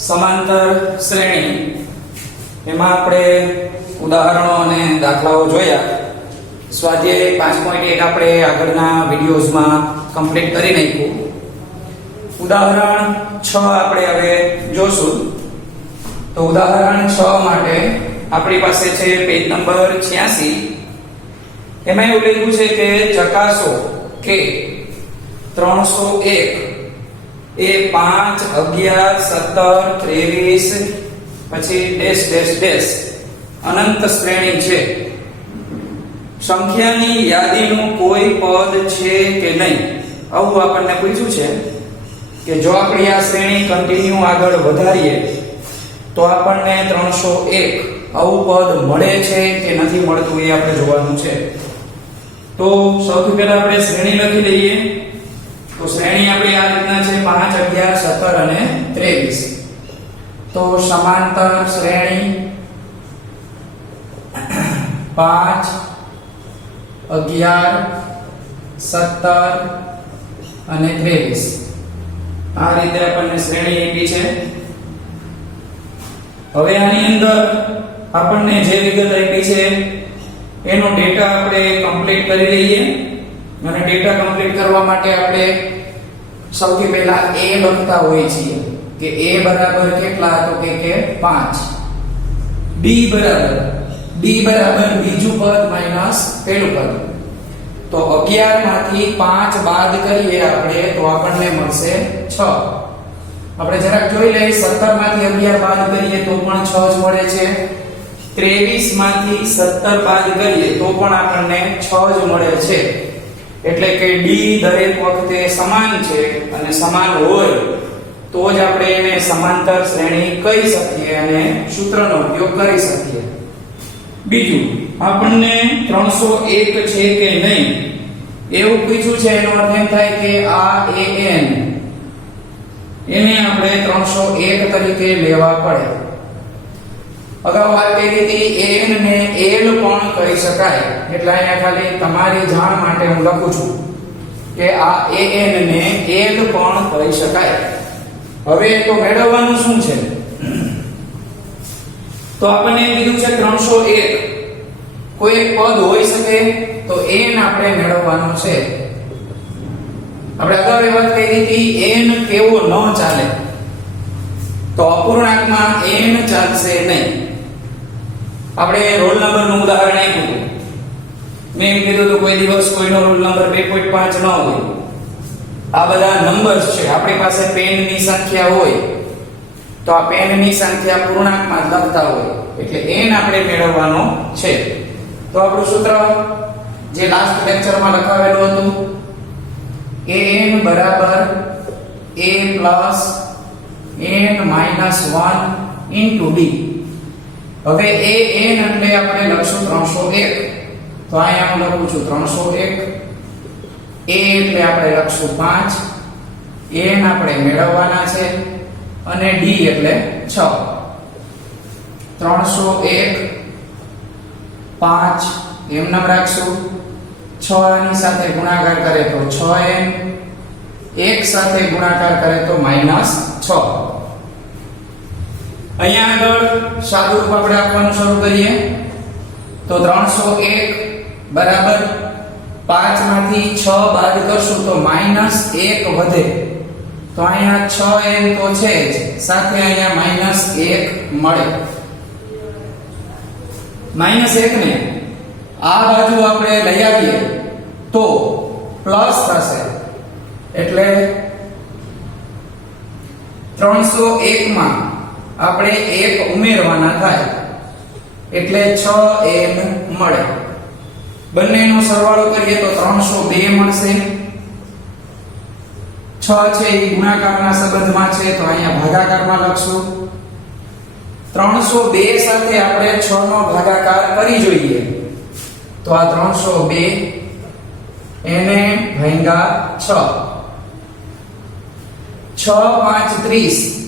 સમાંતર શ્રેણી એમાં આપણે ઉદાહરણો અને દાખલાઓ જોયા. સ્વાધ્યાય 5.1 આપણે આગળના વિડિયોઝમાં કમ્પ્લીટ કરી નાખ્યું. ઉદાહરણ 6 આપણે હવે જોશું. તો ઉદાહરણ 6 માટે આપણી પાસે છે પેજ નંબર 86. એમાં એવું લખ્યું છે કે ચકાસો કે 301 એ 5 11 17 23 પછી ડેશ ડેશ ડેશ અનંત શ્રેણી છે. સંખ્યાની યાદીનું કોઈ પદ છે કે નહીં, આવું આપણને પૂછ્યું છે કે જો આપણે આ શ્રેણી કન્ટિન્યુ આગળ વધારીએ તો આપણને 301 આવું પદ મળે છે કે નથી મળતું એ આપણે જોવાનું છે. તો સૌથી પહેલા આપણે શ્રેણી લખી દઈએ. તો શ્રેણી આપણી આ રીતના છે 5 11 17 અને 23. તો સમાંતર શ્રેણી 5 11 17 અને 23 આ રીતે આપણને શ્રેણી આપી છે. હવે આની અંદર આપણને જે વિગત આપી છે એનો ડેટા આપણે કમ્પ્લીટ કરી લઈએ. અને ડેટા કમ્પ્લીટ કરવા માટે આપણે સૌથી પહેલા a લખતા હોઈએ છીએ કે a બરાબર કેટલા, તો કે 5. b બરાબર બીજું પદ માઈનસ પહેલું પદ. તો 11 માંથી 5 બાદ કરીએ આપણે તો આપણને મળશે 6. આપણે જરાક જોઈ લઈએ 17 માંથી 11 બાદ કરીએ તો પણ 6 જ મળે છે. 23 માંથી 17 બાદ કરીએ તો પણ આપણને 6 જ મળે છે. એટલે કે d દરેક વખતે સમાન છે અને સમાન હોય તો જ આપણે એને સમાંતર શ્રેણી કહી શકીએ અને સૂત્રનો ઉપયોગ કરી શકીએ. બીજું, આપણને 301 છે કે નહીં એવું પૂછ્યું છે. એનો અર્થ એમ થાય કે આ an એને આપણે 301 તરીકે લેવા પડે. અગાઉ વાત કરી હતી an ને l પણ કહી શકાય. એટલે અહીંયા ખાલી તમારી જાણ માટે હું લખું છું કે આ an ને l પણ કહી શકાય. હવે તો મેળવવાનું શું છે? તો આપણને એમ કીધું છે 301 કોઈ એક પદ હોઈ શકે તો n આપણે મેળવવાનો છે. આપણે અગાઉ વાત કરી હતી n કેવો ન ચાલે, તો અપૂર્ણાંકમાં n ચાલશે નહીં. આપણે રોલ નંબરનું ઉદાહરણ આપ્યું હતું. મેં એમ કીધું તો કોઈ દિવસ કોઈનો રોલ નંબર 2.5 ન હોય. આ બધા નંબર્સ છે. આપણી પાસે પેનની સંખ્યા હોય તો આ પેનની સંખ્યા પૂર્ણાંકમાં લખતા હોય એટલે n આપણે મેળવવાનો છે. તો આપણું સૂત્ર જે લાસ્ટ લેક્ચરમાં લખાવેલું હતું an બરાબર a plus n minus 1 into d. હવે an એટલે આપણે લખશું 301. તો અહીંયા હું લખું છું 301. a એટલે આપણે લખશું 5. n આપણે મેળવવાના છે અને d એટલે 6. 301 5 એમ નામ રાખશું. 6 ની સાથે ગુણાકાર કરે તો 6n, 1 સાથે ગુણાકાર કરે તો -6. અહીંયા આગળ સાદું રૂપ આપણે આપવાનું શરૂ કરીએ. તો 301 બરાબર 5 માંથી 6 બાદ કરશું તો -1 વધે. તો અહીંયા 6n તો છે જ, સાથે અહીંયા -1 મળે. -1 ને આ બાજુ આપણે લઈ આવીએ તો પ્લસ થશે. એટલે 301 માં આપણે 1 ઉમેરવાના થાય એટલે 6n મળે. બંનેનો સરવાળો કરીએ તો 302 મળશે. 6 છે એ ગુણાકારના સંબંધમાં છે તો અહીંયા ભાગાકારમાં લખશું. 302 સાથે આપણે 6 નો ભાગાકાર કરી જોઈએ તો આ 302 એને ભાગ્યા 6. 6 5 30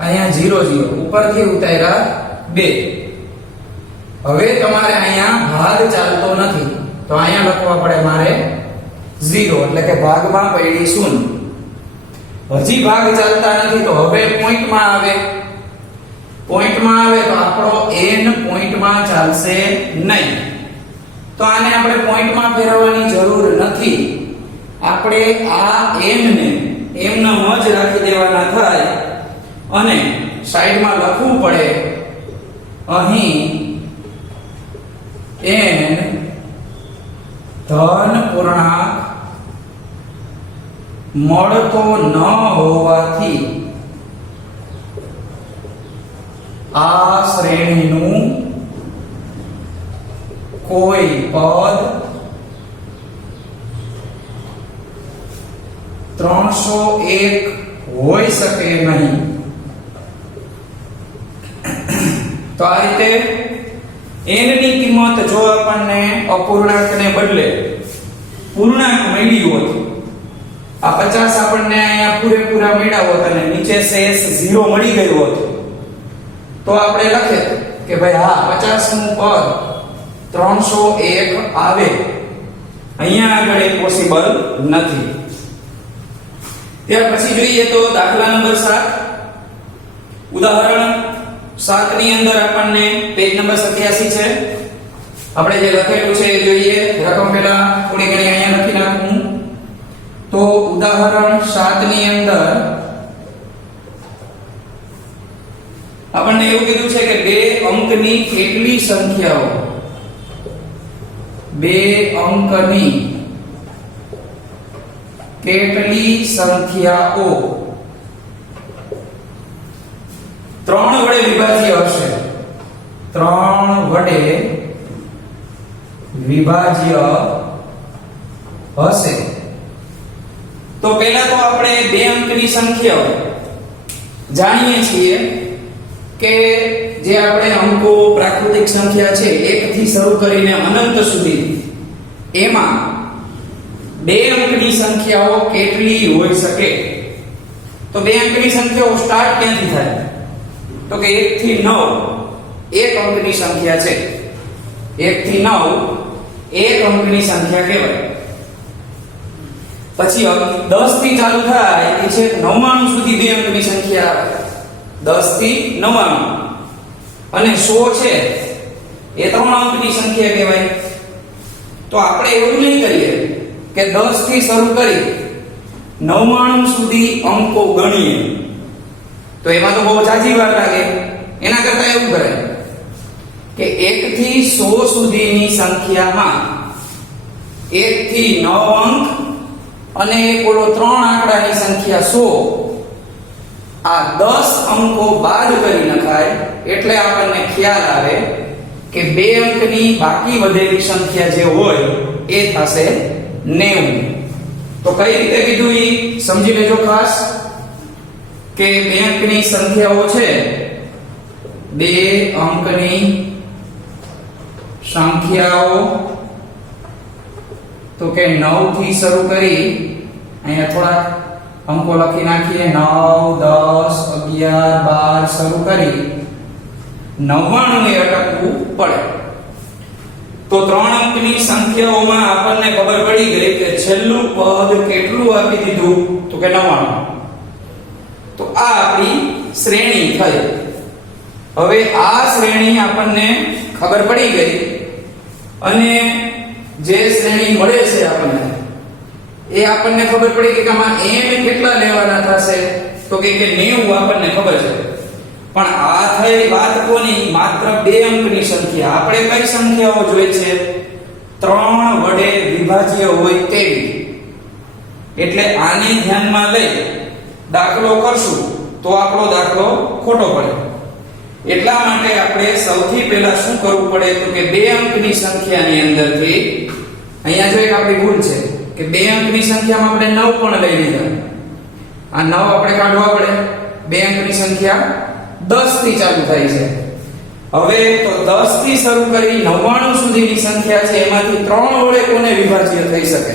અહીંયા 0 0 ઉપરથી ઉતાર્યા 2. હવે તમારે અહીંયા ભાગ ચાલતો નથી તો અહીંયા લખવા પડે મારે 0 એટલે કે ભાગમાં પડી 0. હજી ભાગ ચાલતા નથી તો હવે પોઈન્ટમાં આવે તો આપણો n પોઈન્ટમાં ચાલશે નહીં. તો આને આપણે પોઈન્ટમાં ફેરવવાની જરૂર નથી. આપણે આ n ને એમના જ રાખી દેવાના થાય અને સાઈડમાં લખવું પડે અહીં n ધન પૂર્ણાંક મળતો ન હોવાથી આ શ્રેણીનું કોઈ પદ 301 હોઈ શકે નહીં. તો આ રીતે n ની કિંમત જો આપણને અપૂર્ણાંકને બદલે પૂર્ણાંક મળી હોત, આ 50 આપણને અહીંયા પૂરેપૂરા મળ્યા હોત અને નીચે શેષ 0 મળી ગયો હોત તો આપણે લખે કે ભાઈ હા 50 નું પદ 301 આવે. અહીંયા આગળ એ પોસિબલ નથી. ત્યાર પછી જોઈએ તો દાખલા નંબર 7. ઉદાહરણ 7 ની અંદર આપણને પેજ નંબર 87 છે. આપણે જે લખેલું છે એ જોઈએ. રકમ પહેલા થોડી ઘણી અહીંયા લખી નાખું. તો ઉદાહરણ 7 ની અંદર આપણને એવું કીધું છે કે 2 અંકની કેટલી સંખ્યાઓ 2 અંકની કેટલી સંખ્યાઓ 3 વડે વિભાજ્ય હશે. 3 વડે વિભાજ્ય હશે. તો પહેલા તો આપણે 2 અંકની સંખ્યાઓ જાણીએ છીએ કે જે આપણે અંકો પ્રાકૃતિક સંખ્યા છે 1 થી શરૂ કરીને અનંત સુધી એમાં 2 અંકની સંખ્યાઓ કેટલી હોઈ શકે. તો 2 અંકની સંખ્યાઓ સ્ટાર્ટ ક્યાંથી થાય તો કે 1 થી 9 એક અંકની સંખ્યા છે. 1 થી 9 એક અંકની સંખ્યા કહેવાય. પછી 10 થી ચાલુ થાય એ છે 99 સુધી 2 અંકની સંખ્યા આવે. 10 થી 99 અને 100 છે એ 3 અંકની સંખ્યા કહેવાય. તો આપણે એવું નહીં કરીએ કે 10 થી શરૂ કરી 99 સુધી અંકો ગણીએ તો એમાં તો બહુ જાજી વાર લાગે. એના કરતા એવું કરે કે 1 થી 100 સુધીની સંખ્યામાં 1 થી 9 અંક અને ઓલો 3 આંકડાની સંખ્યા 100 આ 10 અંકો બાદ કરી નખાય એટલે આપણને ખ્યાલ આવે કે 2 અંકની બાકી વધેલી સંખ્યા જે હોય એ થશે 90. તો કઈ રીતે કીધું ઈ સમજી લેજો ખાસ કે 2 અંકની સંખ્યાઓ છે 2 અંકની સંખ્યાઓ તો કે 9 થી શરૂ કરી અહીંયા થોડા અંકો લખી નાખીએ 9 10 11 12 શરૂ કરી 99 એ અટકવું પડે. તો 3 અંકની સંખ્યાઓમાં આપણને ખબર પડી ગઈ કે છેલ્લું પદ કેટલું આપી દીધું તો કે 99. તો આ આપણી શ્રેણી થઈ. હવે આ શ્રેણી આપણને ખબર પડી ગઈ અને જે શ્રેણી મળે છે આપણને એ આપણને ખબર પડી કે આમાં n કેટલા લેવાના થશે તો કે 90 આપણને ખબર છે. પણ આ થઈ વાત કોની માત્ર 2 અંકની સંખ્યા. આપણે કઈ સંખ્યાઓ જોઈ છે 3 વડે વિભાજ્ય હોય તેવી. એટલે આને ધ્યાનમાં લઈ દાખલો કરશું તો આપણો દાખલો ખોટો પડે. એટલા માટે આપણે સૌથી પહેલા શું કરવું પડે તો કે 2 અંકની સંખ્યાની અંદરથી અહીંયા જો એક આપણી ભૂલ છે કે 2 અંકની સંખ્યામાં આપણે 9 પણ લઈ લીધા. આ 9 આપણે કાઢવા પડે. 2 અંકની સંખ્યા 10 થી ચાલુ થાય છે. હવે તો 10 થી શરૂ કરી 99 સુધીની સંખ્યા છે એમાંથી 3 વડે કોને વિભાજ્ય થઈ શકે.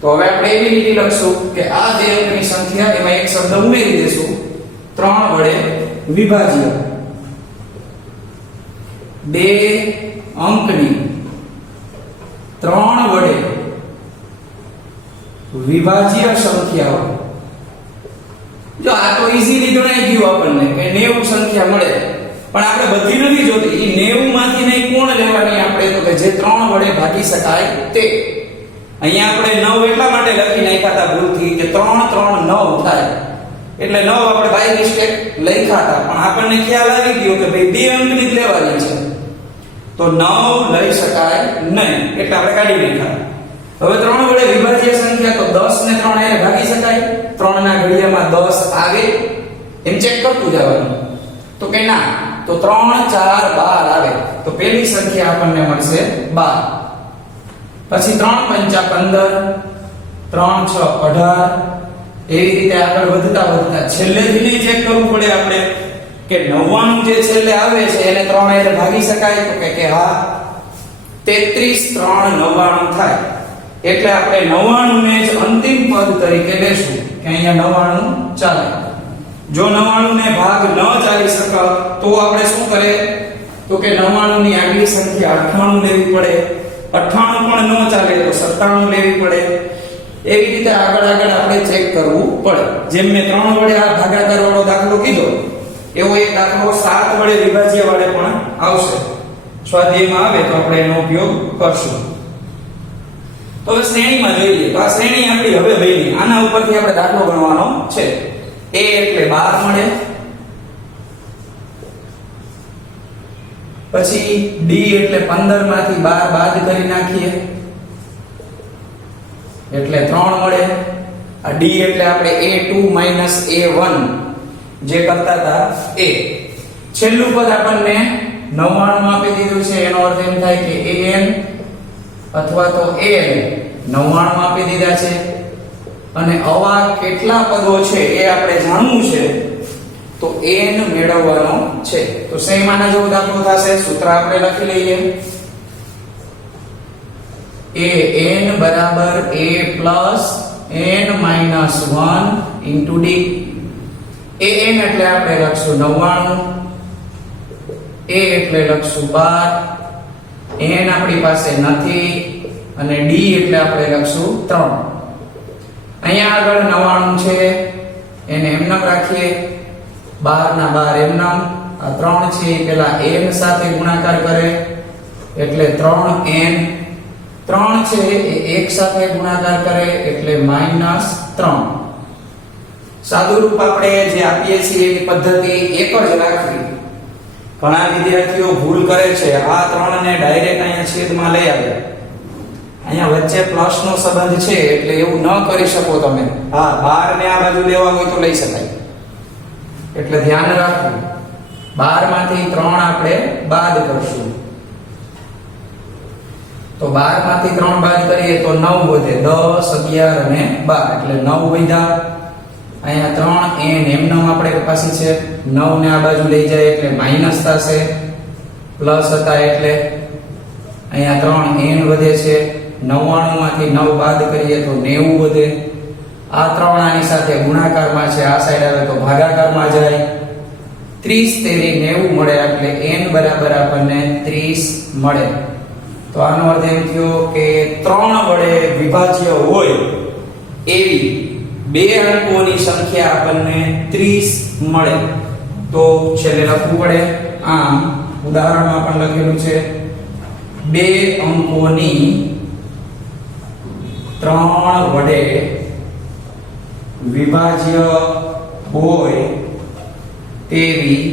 તો હવે આપણે એવી રીતે લખશું કે આ 2 અંકની સંખ્યા એમાં એક શબ્દ ઉમેરી દેશું 3 વડે વિભાજ્ય. 2 અંકની 3 વડે વિભાજ્ય સંખ્યાઓ તો આ તો ઈઝીલી ગણાઈ ગયું આપણને કે 90 સંખ્યા મળે, પણ આપણે બધી નથી જોતી. ઈ 90 માંથી નહીં કોણ લેવાની આપણે, તો કે જે 3 વડે ભાગી શકાય તે. અહીંયા આપણે 9 એટલા માટે લખી નાખ્યા હતા ભૂલથી કે 3 3 9 થાય, એટલે 9 આપણે બાય મિસ્ટેક લખ્યા હતા, પણ આપણને ખ્યાલ આવી ગયો કે ભાઈ બે અંકની જ લેવાની છે, તો 9 લઈ શકાય નહીં, એટલે આપણે કાઢી નાખ્યા. હવે 3 વડે વિભાજ્ય સંખ્યા, તો 10 ને 3 એ ભાગી શકાય. 3 ના ઘડિયામાં 10 આવે એમ ચેક કરતું જવાનું, તો કે ના, તો 3 4 12 આવે, તો પહેલી સંખ્યા આપણને મળશે 12. પછી 3 5 15, 3 6 18, એવી રીતે આગળ વધતા વધતા છેલ્લેથી નહીં ચેક કરવું પડે આપણે કે 99 જે છેલ્લે આવે છે એને 3 એટલે ભાગી શકાય, તો કે હા 33 3 99 થાય, એટલે આપણે 99 ને જ અંતિમ પદ તરીકે લેશું કે અહીંયા 99 ચાલે. જો 99 ને ભાગ ન ચાલી શકે તો આપણે શું કરે, તો કે 99 ની આગલી સંખ્યા 98 લેવી પડે, 98 પણ ન ચાલે તો 97 લેવી પડે. એવી રીતે આગળ આગળ આપણે ચેક કરવું પડે. જેમ મેં 3 વડે આ ભાગાકાર વાળો દાખલો કીધો, એવો એક દાખલો 7 વડે વિભાજ્ય વાળે પણ આવશે. સ્વાધ્યાયમાં આવે તો આપણે એનો ઉપયોગ કરશું. તો હવે શ્રેણીમાં જોઈએ, તો આ શ્રેણી આપણી હવે બની, આના ઉપરથી આપણે દાખલો ગણવાનો છે. a એટલે 12 મળે, પછી d એટલે 15 માંથી 12 બાદ કરી નાખીએ એટલે 3 મળે. આ d એટલે આપણે a2 a1 જે કરતા હતા એ. છેલ્લું પદ આપણને 99 આપી દીધું છે, એનો અર્થ એમ થાય કે an અથવા તો an 99 આપી દીધા છે, અને આવા કેટલા પદો છે એ આપણે જાણવું છે, તો n મેળવવાનો છે. તો સેમાના જેવો દાખલો થશે. સૂત્ર આપણે લખી લઈએ, an બરાબર a plus n minus 1 into d. an એટલે આપણે લખશું 99, a એટલે લખશું 12, n આપણી પાસે નથી, અને d એટલે આપણે લખશું 3. અહીંયા આગળ 99 છે એને એમ નામ રાખીએ, 12 ના 12 એમ નામ. આ 3 છે એ પેલા n સાથે ગુણાકાર કરે એટલે 3n, 3 છે એ 1 સાથે ગુણાકાર કરે એટલે -3. સાદું રૂપ આપણે જે આપીએ છીએ એની પદ્ધતિ એક જ રાખવી. ઘણા વિદ્યાર્થીઓ ભૂલ કરે છે, આ 3 ને ડાયરેક્ટ અહીંયા છેદમાં લઈ આવે, અહીંયા વચ્ચે પ્લસ નો સંબંધ છે એટલે એવું ન કરી શકો તમે. હા, 12 ને આ બાજુ લેવા હોય તો લઈ શકાય, એટલે ધ્યાન રાખવું. 12 માંથી 3 આપણે બાદ કરશું, તો 12 માંથી 3 બાદ કરીએ તો 9 વધે, 10 11 અને 12 એટલે 9 વધ્યા. અહીંયા 3n એમનામ આપણે પાસે છે, 9 ને આ બાજુ લઈ જાય એટલે માઈનસ થશે, પ્લસ હતા એટલે અહીંયા 3n વધે છે. 99 માંથી 9 બાદ કરીએ તો 90 વધે. આ 3 આની સાથે ગુણાકારમાં છે, આ સાઈડ આવે તો ભાગાકારમાં જાય. 30 તેરી 90 મળે, એટલે n બરાબર આપણને 30 મળે. તો આનો અર્થ એમ થયો કે 3 વડે વિભાજ્ય હોય એવી બે અંકોની સંખ્યા આપણને 30 મળે. તો છેલ્લે લખવું પડે. આમ ઉદાહરણમાં પણ લખેલું છે, બે અંકોની 3 વડે વિભાજ્ય હોય તેવી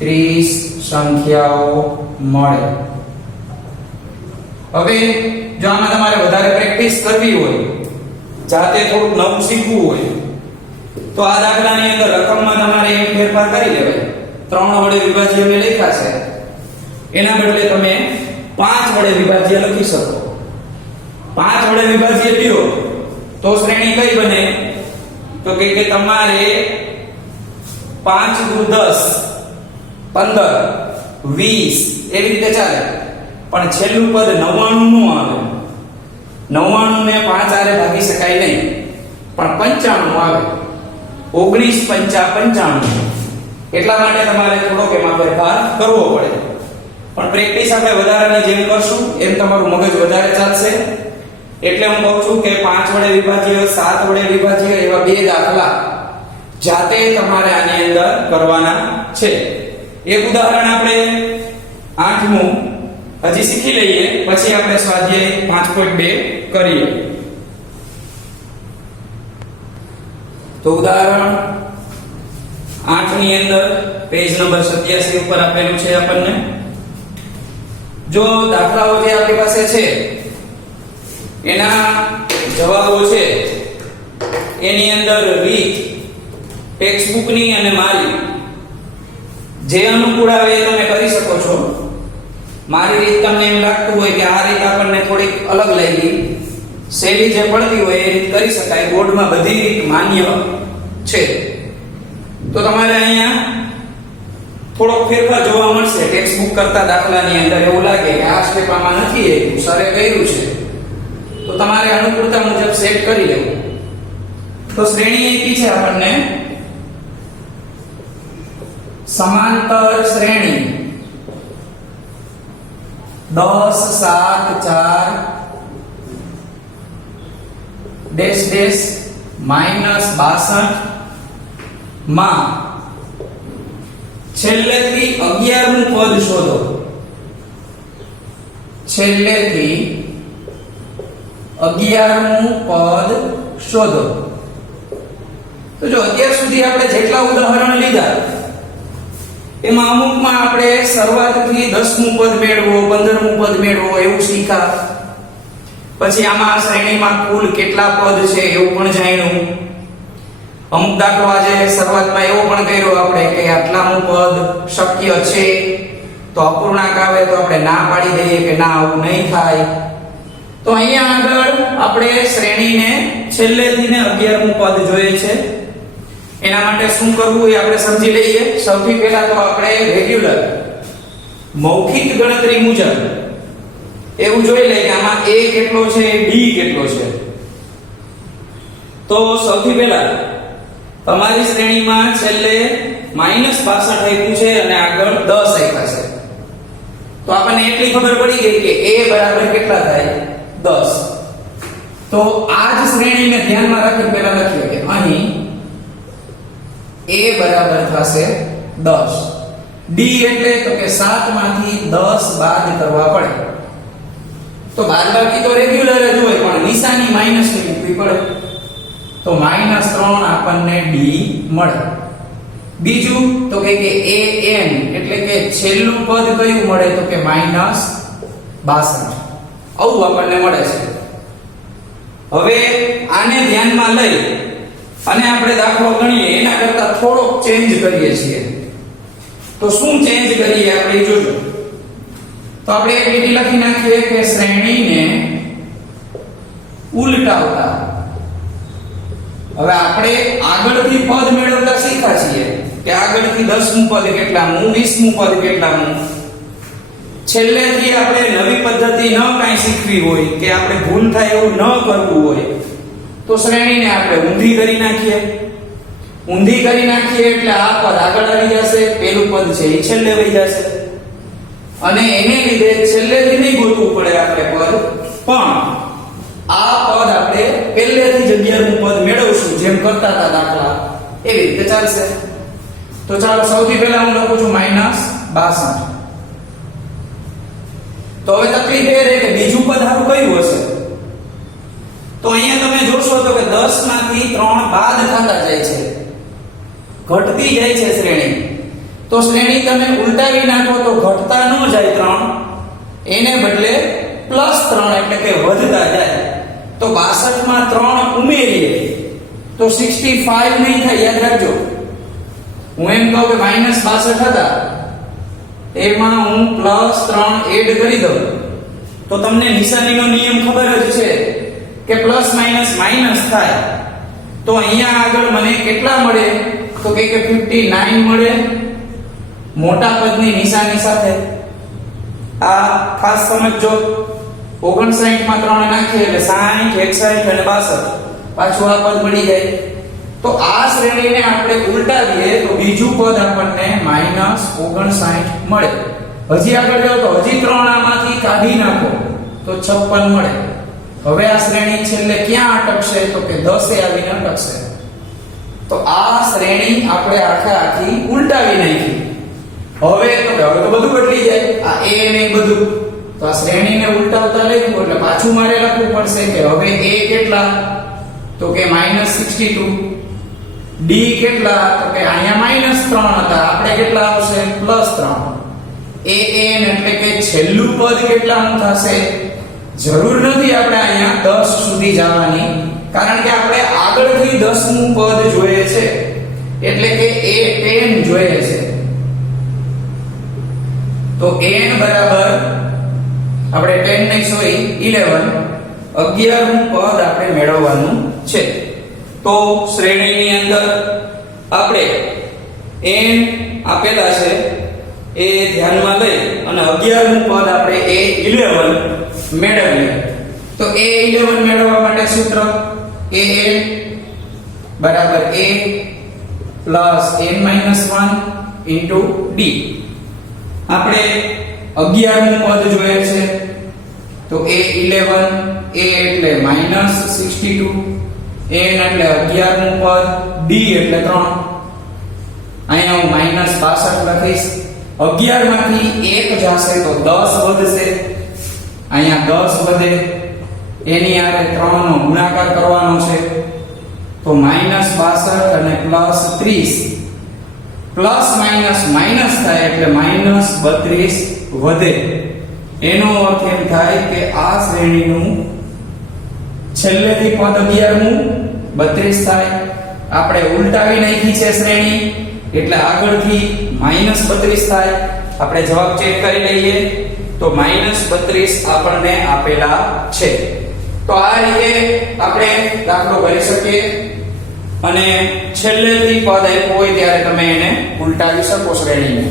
30 સંખ્યાઓ મળે. હવે જો આમાં તમારે વધારે પ્રેક્ટિસ કરવી હોય, જાતે થોડું નવું શીખવું હોય, તો આ દાખલાની અંદર રકમમાં તમારે એક ફેરફાર કરી લેવાય. 3 વડે વિભાજ્ય મેં લખ્યા છે, એના બદલે તમે 5 વડે વિભાજ્ય લખી શકો. 5 વડે વિભાજ્ય લ્યો તો શ્રેણી કઈ બને, તો કે તમારે 5 × 10 15 20 એવી રીતે ચાલે, પણ છેલ્લું પદ 99 નું આવે. 99 ને 5 આરે ભાગી શકાય નહીં, પણ 95 આવે. 19 5 95. એટલા માટે તમારે થોડોક એમાં ફેરફાર કરવો પડે. પણ પ્રેક્ટિસ આપણે વધારાની જેમ કરશું એમ તમારું મગજ વધારે ચાલશે, એટલે હું કહું છું કે 5 વડે વિભાજ્ય 7 વડે વિભાજ્ય એવા બે દાખલા જાતે તમારે આની અંદર કરવાના છે. એક ઉદાહરણ આપણે 8મું હજી શીખી લઈએ, પછી આપણે સ્વાધ્યાય 5.2 કરીએ. તો ઉદાહરણ 8 ની અંદર પેજ નંબર 87 ઉપર આપેલું છે આપણને. જો દાખલાઓ જે આપણી પાસે છે એના જવાબો છે એની અંદર રીત ટેક્સ્ટ બુક ની અને મારી જે અનુકૂળ આવે એ તમે કરી શકો છો. મારી રીત તમને એમ લાગતું હોય કે આ રીત આપણને થોડીક અલગ લાગી, સહેલી જે પડતી હોય એ રીત કરી શકાય, બોર્ડમાં બધી રીત માન્ય છે, તો તમારે અહીંયા થોડોક ફેરફાર જોવા મળશે. ટેક્સ્ટ બુક કરતા દાખલાની અંદર એવું લાગે કે આ સ્ટેપ આમાં નથી આવ્યું, સરે કર્યું છે, તો તમારે અનુકૂળતા મુજબ સેટ કરી લેવું. તો શ્રેણી આપી છે આપણને સમાંતર શ્રેણી 10 7 4 ડેશ ડેશ -62 માં છેલ્લેથી 11મું પદ શોધો. છેલ્લેથી 11મું પદ શોધો. તો જો અત્યાર સુધી આપણે જેટલા ઉદાહરણ લીધા એમાં અમુકમાં આપણે શરૂઆતથી 10મું પદ મેળવો, 15મું પદ મેળવો એવું શીખ્યા. પછી આમાં શ્રેણીમાં કુલ કેટલા પદ છે એવું પણ જાણ્યું. અમુક દાખલો આજે શરૂઆતમાં એવો પણ કર્યો આપણે કે આટલામું પદ શક્ય છે, તો અપૂર્ણાંક આવે તો આપણે ના પાડી દઈએ કે ના આવું નહીં થાય. તો અહીંયા આગળ આપણે શ્રેણીને છેલ્લેથી ને 11મું પદ જોઈએ છે. એના માટે શું કરવું એ આપણે સમજી લઈએ. સૌથી પહેલા તો આપણે રેગ્યુલર મૌખિક ગણતરી મુજબ એવું જોઈ લઈએ કે આમાં a કેટલો છે, d કેટલો છે. તો સૌથી પહેલા તમારી શ્રેણીમાં છેલ્લે -62 આપ્યું છે અને આગળ 10 આપ્યા છે. તો આપણને એટલી ખબર પડી ગઈ કે a બરાબર કેટલા થાય 10. તો આ જ શ્રેણીને ધ્યાનમાં રાખી પહેલા લખીએ કે અહીં a બરાબર થશે 10. d એટલે તો કે 7 માંથી 10 બાદ કરવા પડે. તો બાદબાકી તો રેગ્યુલર જ હોય પણ નિશાની માઈનસ ની મૂકવી પડે. તો -3 આપણને d મળે. બીજું તો કે an એટલે કે છેલ્લું પદ કયું મળે તો કે -62. આવું આપણને મળે છે. હવે આને ધ્યાનમાં લઈ અને આપણે દાખલો ગણીએ એના કરતા થોડોક ચેન્જ કરીએ છીએ. તો શું ચેન્જ કરીએ આપણે જોજો. તો આપણે એક લીટી લખી નાખીએ કે શ્રેણીને ઉલટાવતા. હવે આપણે આગળથી પદ મેળવતા શીખ્યા છીએ કે આગળથી 10મું પદ કેટલામું, 20મું પદ કેટલામું. છેલ્લેથી આપણે નવી પદ્ધતિ ન કાંઈ શીખવી હોય કે આપણે ભૂલ થાય એવું ન કરવું હોય તો શ્રેણીને આપણે ઊંધી કરી નાખીએ. ઊંધી કરી નાખીએ એટલે આ પદ આગળ આવી જશે, પેલું પદ છે એ છેલ્લે વહી જશે. અને એને લીધે છેલ્લેથી નહીં ગોતવું પડે આપણે પદ, પણ આ પદ આપણે પહેલેથી જ 11મું પદ મેળવશું જેમ કરતા હતા દાખલા એવી રીતે ચાલશે. તો ચાલો સૌથી પહેલા હું લખું છું -62. તો હવે તકલીફ એ રહે કે બીજું પદ આપણું કયું હશે. તો અહીંયા તમે જોશો તો કે 10 માંથી 3 બાદ થતા જાય છે, ઘટતી જાય છે શ્રેણી. તો શ્રેણી તમે ઉલટાવી નાખો તો ઘટતા ન જાય 3, એને બદલે +3 એટલે કે વધતા જાય. તો 62 માં 3 ઉમેરીએ તો 65 નહીં થાય. યાદ રાખજો, હું એમ કહું કે -62 હતા એમાં હું +3 એડ કરી દઉં તો તમને નિશાનીનો નિયમ ખબર જ છે કે પ્લસ માઈનસ માઈનસ થાય. તો અહીંયા આગળ મને કેટલા મળે તો કે 59 મળે મોટા પદની નિશાની સાથે. આ ખાસ સમજજો. 59 માં 3 નાખીએ એટલે 60 61 અને 62 પાછું આ પદ મળી જાય. તો આ શ્રેણીને આપણે ઉલટાવીએ તો બીજું પદ આપણને -59 મળે. હજી આગળ જાઓ તો હજી 3 આમાંથી કાઢી નાખો તો 56 મળે. હવે આ શ્રેણી છેલ્લે ક્યાં અટકશે તો કે 10 એ આવીને અટકશે. તો આ શ્રેણી આપણે આખી ઉલટાવી નાખી. હવે તો બધું બદલી જાય, આ a ને બધું. તો આ શ્રેણીને ઉલટાવતા લખ્યું એટલે પાછું મારે લખવું પડશે કે હવે a કેટલા તો કે -62, d કેટલા તો કે અહીંયા -3 હતા, આપણે કેટલા આવશે +3. an એટલે કે છેલ્લું પદ કેટલાનું થશે? જરૂર નથી આપણે અહીંયા 10 સુધી જવાની, કારણ કે આપણે આગળથી 10મું પદ જોઈએ છે, એટલે કે a10 જોઈએ છે. તો n બરાબર આપણે 10 નહીં સોરી 11 11મું પદ આપણે મેળવવાનું છે. તો શ્રેણીની અંદર આપણે n આપેલા છે એ ધ્યાનમાં લઈ અને 11મું પદ આપણે a11 મેળવીએ. તો a11 મેળવવા માટે સૂત્ર an બરાબર a plus n-1 into d. આપણે 11મું પદ જોઈએ છે તો a11 a એટલે -62, n એટલે 11મું પદ, d એટલે 3. અહીંયા હું -62 લખીશ. 11 માંથી 1 જશે તો 10 વધશે, અહીંયા 10 વધે, એની હારે 3 નો ગુણાકાર કરવાનો છે. તો -62 અને +30 પ્લસ માઈનસ માઈનસ થાય એટલે -32 વધે. એનો અર્થ એમ થાય કે આ શ્રેણીનું છેલ્લેથી પદ 11મું 32 થાય. આપણે ઉલટાવી નાખી છે શ્રેણી એટલે આગળથી -32 થાય. આપણે જવાબ ચેક કરી લઈએ તો -32 આપણને આપેલા છે. તો આ રીતે આપણે દાખલો કરી શકીએ અને છેલ્લેથી પદ આપ્યું હોય ત્યારે તમે એને ઉલટાવી શકો શ્રેણીને.